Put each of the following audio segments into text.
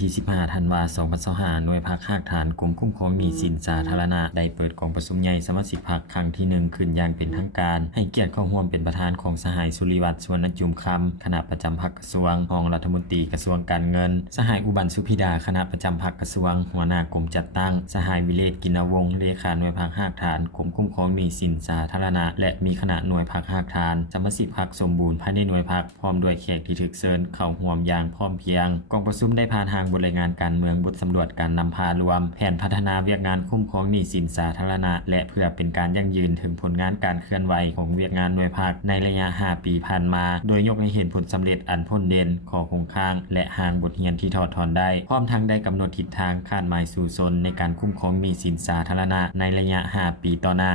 ที่ 15 ธันวาคม 2025 หน่วยภาคภาคฐานกรมคุ้มครองหนี้สินสาธารณะได้เปิดกองประชุมใหญ่สมาชิกพรรคครั้งที่ 1 ขึ้นอย่างเป็นทางการให้เกียรติเข้าร่วมเป็นประธานของสหายสุริวัฒน์ สุวรรณจุมคำคณะประจำพรรคกระทรวงรองรัฐมนตรีกระทรวงการเงินสหายอุบันสุพิดาคณะประจำพรรคกระทรวงหัวหน้ากรมจัดตั้งสหายวิเลศกินวงศ์เลขาหน่วยภาคภาคฐานกรมคุ้มครองหนี้สินสาธารณะและมีคณะหน่วยภาคภาคฐานสมาชิกพรรคสมบูรณ์ภายในหน่วยพรรคพร้อมด้วยแขกที่ถูกเชิญเข้าร่วมอย่างพร้อมเพรียงกองประชุมได้ผ่านทางบทรายงานการเมืองบทสำรวจการนำพารวมแผนพัฒนาเวียกงานคุ้มครองหนี้สินสาธารณะและเพื่อเป็นการยั่งยืนถึงผลงานการเคลื่อนไหวของเวียกงานหน่วยภาคในระยะ 5 ปีผ่านมาโดยยกให้เห็นผลสำเร็จอันพ้นเด่นข้อคงค้างและห่างบทเรียนที่ถอดถอนได้พร้อมทั้งได้กำหนดทิศทางคาดหมายสู่ชนในการคุ้มครองหนี้สินสาธารณะในระยะ 5 ปีต่อหน้า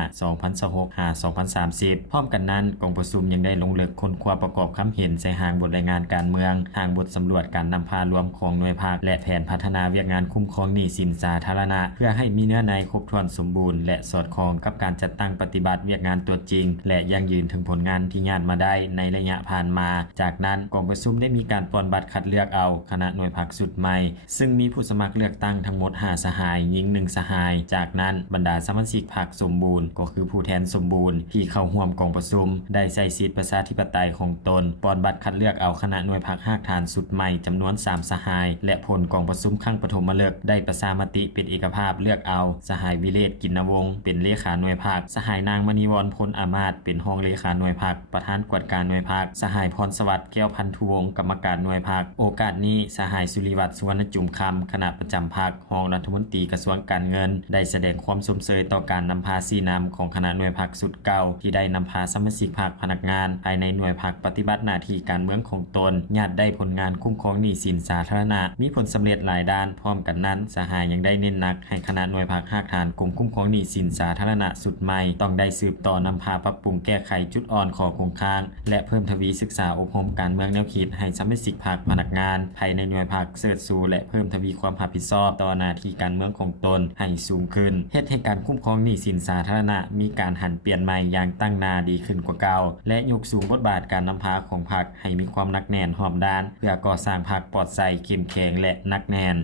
2026-2030 พร้อมกันนั้นกองประชุมยังได้ลงลึกค้นคว้าประกอบคำเห็นใส่ห่างบทรายงานการเมืองห่างบทสำรวจการนำพารวมของหน่วยภาคและแผนพัฒนาเวียกงานคุ้มครองหนี้สินสาธารณะเพื่อให้มีเนื้อในครบถ้วนสมบูรณ์และสอดคล้องกับการจัดตั้งปฏิบัติเวียกงานตัวจริงและยั่งยืนถึงผลงานที่ญาติมาได้ในระยะผ่านมาจากนั้นกองประชุมได้มีการปลดบัตรคัดเลือกเอาคณะหน่วยพรรคสุดใหม่ซึ่งมีผู้สมัครเลือกตั้งทั้งหมด5สหายหญิง1สหายจากนั้นบรรดาสมาชิกพรรคสมบูรณ์ก็คือผู้แทนสมบูรณ์ที่เข้าร่วมกองประชุมได้ใช้สิทธิประชาธิปไตยของตนปลดบัตรคัดเลือกเอาคณะหน่วยพรรคภาคฐานสุดใหม่จำนวน3สหายและผลกองประชุมครั้งปฐมฤกษ์ได้ประชามติเป็นเอกภาพเลือกเอาสหายวิเลศกินวงศ์เป็นเลขาหน่วยพรรคสหายนางมณีวรพลอามาตย์เป็นรองเลขาหน่วยพรรคประธานกวดการหน่วยพรรคสหายพรสวัสดิ์แก้วพันธุวงศ์กรรมการหน่วยพรรคโอกาสนี้สหายสุริวัฒน์ สุวรรณจุมคำคณะประจำพรรครองรัฐมนตรีกระทรวงการเงินได้แสดงความสมเสยต่อการนำพาสีน้ำของคณะหน่วยพรรคสุดเก่าที่ได้นำพาสมาชิกพรรคพนักงานภายในหน่วยพรรคปฏิบัติหน้าที่การเมืองของตนญาติได้ผลงานคุ้มครองหนี้สินสาธารณะมีผลสำเร็จหลายด้านพร้อมกันนั้นสหายยังได้เน้นหนักให้คณะหน่วยพรรคภาคฐานกรมคุ้มครองหนี้สินสาธารณะสุดใหม่ต้องได้สืบต่อนำพาปรับปรุงแก้ไขจุดอ่อนข้อคงค้างและเพิ่มทวีศึกษาอบรมการเมืองแนวคิดให้สมาชิกพรรคพนักงานภายในหน่วยพรรคเสิร์ชสู่และเพิ่มทวีความรับผิดชอบต่อหน้าที่การเมืองของตนให้สูงขึ้นเฮ็ดให้การคุ้มครองหนี้สินสาธารณะมีการหันเปลี่ยนใหม่อย่างตั้งหน้าดีขึ้นกว่าเก่าและยกสูงบทบาทการนำพาของพรรคให้มีความหนักแน่นหอมด้านเพื่อก่อสร้างพรรคปลอดภัยเข้มแข็งและหนักแน่น